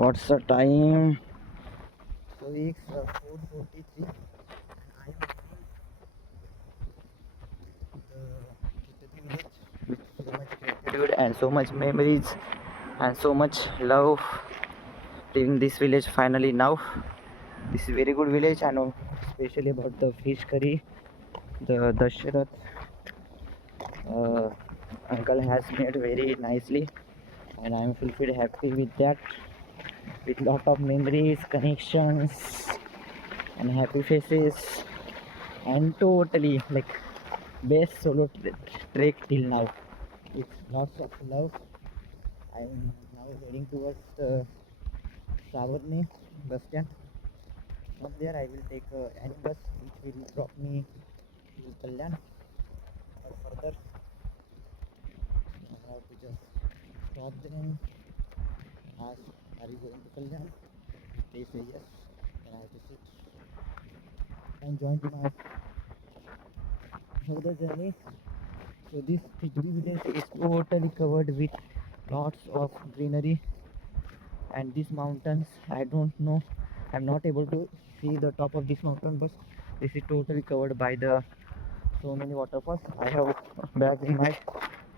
What's the time? So it's 4:43. I am in the village with so much gratitude and so much memories and so much love. Leaving this village finally now. This is very good village. I know especially about the fish curry. The Dashrath uh, uncle has made very nicely, and I am fulfilled happy with that. With lot of memories, connections, and happy faces, and totally like best solo trek till now. With lots of love. I am now heading towards the Savarni bus stand. From there, I will take any bus which will drop me to Kalyan or further. I have to just stop them, ask, are you going to Kalyan? If they say yes, then I have to sit and join my further journey. So this village is totally covered with lots of greenery, and these mountains, I don't know, I'm not able to see the top of this mountain, but this is totally covered by the so many waterfalls. I have a bag in my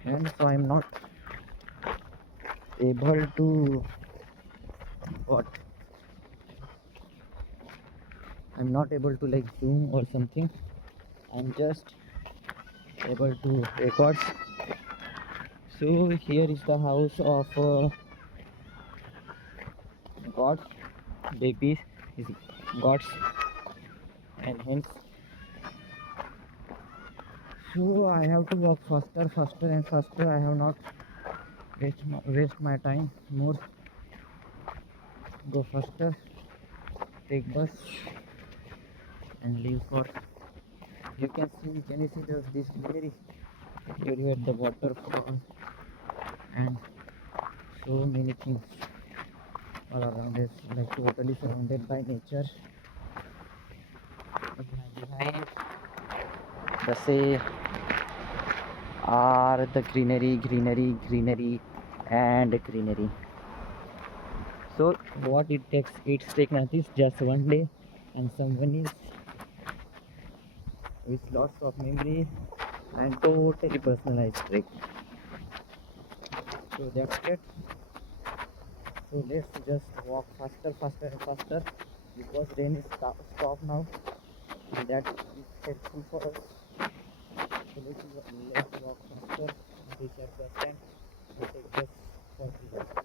hand, so I'm not able to what I'm not able to like zoom or something. I'm just able to record. So here is the house of gods, babies is gods, and hence so I have to walk faster and faster. I have not waste my time more. Go faster, take bus and leave for. You can see, can you see this greenery? You have the waterfall and so many things all around us, like totally surrounded by nature. Behind the sea are the greenery and greenery. So what it takes, it's taken at least just one day, and someone is with lots of memory and totally personalized trick. So that's it. So let's just walk faster and faster, because rain is stop now, and that is helpful for us. So let's walk faster, reach our bus stand, and take bus for the